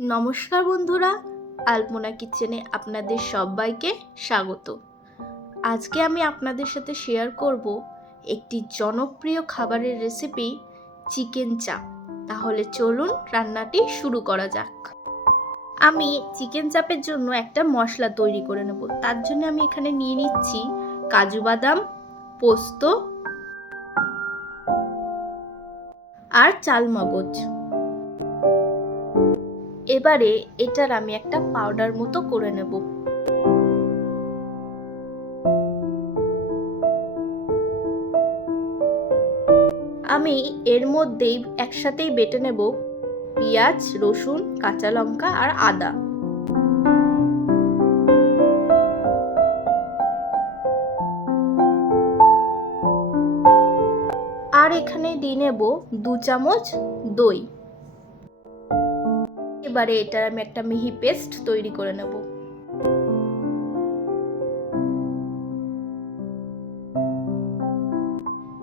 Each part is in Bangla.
নমস্কার বন্ধুরা, আলপনা কিচেনে আপনাদের সবাইকে স্বাগত। আজকে আমি আপনাদের সাথে শেয়ার করব একটি জনপ্রিয় খাবারের রেসিপি চিকেন চাপ। তাহলে চলুন রান্নাটি শুরু করা যাক। আমি চিকেন চাপের জন্য একটা মশলা তৈরি করে নেব। তার জন্য আমি এখানে নিয়ে নিচ্ছি কাজু বাদাম, পোস্ত আর চালমগজ। এবারে এটার আমি একটা পাউডার মতো করে নেব। আমি এর মধ্যেই একসাথেই বেটে নেব পেঁয়াজ, রসুন, কাঁচা লঙ্কা আর আদা। আর এখানে দিয়ে নেব দু চামচ দই। এবারে এটার আমি একটা মিহি পেস্ট তৈরি করে নেব।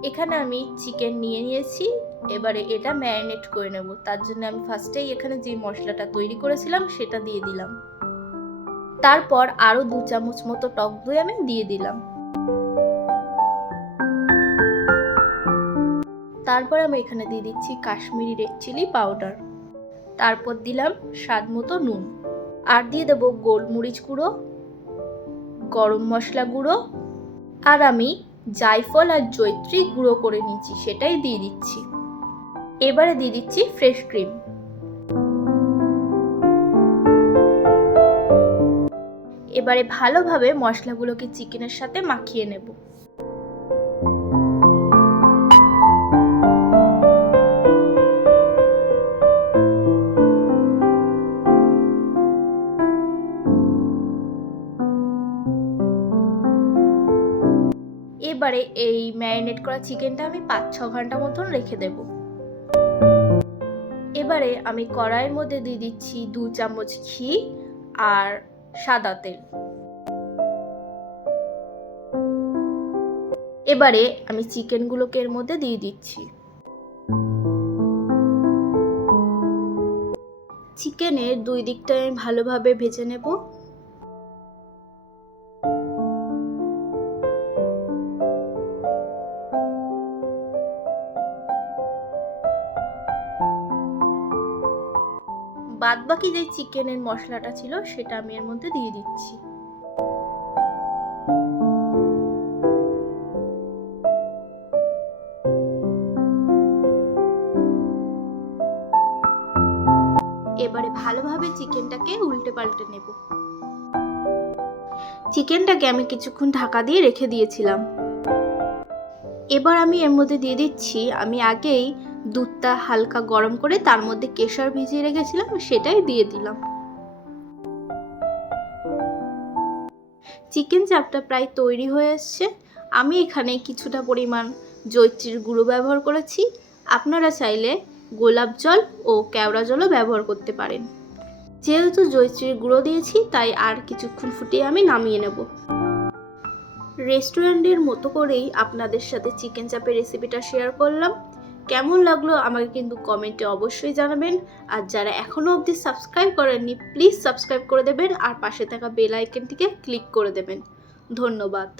এখানে আমি চিকেন নিয়ে নিয়েছি, এবারে এটা ম্যারিনেট করে নেব। তার জন্য আমি ফার্স্টেই এখানে যে মশলাটা তৈরি করেছিলাম সেটা দিয়ে দিলাম। তারপর আরও দু চামচ মতো টক দই আমি দিয়ে দিলাম। তারপর আমি এখানে দিয়ে দিচ্ছি কাশ্মীরি রেড চিলি পাউডার। তারপর দিলাম স্বাদ মতো নুন। আর দিয়ে দেবো গোলমরিচ গুঁড়ো, গরম মশলা গুঁড়ো, আর আমি জায়ফল আর জৈত্রী গুঁড়ো করে নিচ্ছি সেটাই দিয়ে দিচ্ছি। এবারে দিয়ে দিচ্ছি ফ্রেশ ক্রিম। এবারে ভালোভাবে মশলাগুলোকে চিকেনের সাথে মাখিয়ে নেব। এবারে এই ম্যারিনেট করা চিকেনটা আমি পাঁচ, ছ ঘণ্টা মতন রেখে দেব। এবারে আমি কড়াইয়ের মধ্যে দিয়ে দিচ্ছি দু চামচ ঘি আর সাদা তেল। এবারে আমি চিকেনগুলোকে এর মধ্যে দিয়ে দিচ্ছি। চিকেনের দুই দিকটা আমি ভালোভাবে ভেজে নেব। বাদ বাকি যে চিকেনের মশলাটা ছিল, সেটা আমি এর মধ্যে দিয়ে দিচ্ছি। এবারে ভালোভাবে চিকেনটাকে উল্টে পাল্টে নেব। চিকেনটাকে আমি কিছুক্ষণ ঢাকা দিয়ে রেখে দিয়েছিলাম। এবার আমি এর মধ্যে দিয়ে দিচ্ছি, আমি আগেই দুধটা হালকা গরম করে তার মধ্যে কেশর ভিজিয়ে রেখেছিলাম, সেটাই দিয়ে দিলাম। চিকেন চাপটা প্রায় তৈরি হয়ে আসছে আমি এখানে কিছুটা পরিমাণ জৈত্রীর গুঁড়ো ব্যবহার করেছি। আপনারা চাইলে গোলাপ জল ও কেওড়া জলও ব্যবহার করতে পারেন। যেহেতু জৈত্রীর গুঁড়ো দিয়েছি, তাই আর কিছুক্ষণ ফুটিয়ে আমি নামিয়ে নেব। রেস্টুরেন্টের মতো করেই আপনাদের সাথে চিকেন চাপের রেসিপিটা শেয়ার করলাম। কেমন লাগল আমাকে কিন্তু কমেন্টে অবশ্যই জানাবেন। আর যারা এখনও অবধি সাবস্ক্রাইব করেননি, প্লিজ সাবস্ক্রাইব করে দেবেন আর পাশে থাকা বেল আইকনটিকে ক্লিক করে দেবেন। ধন্যবাদ।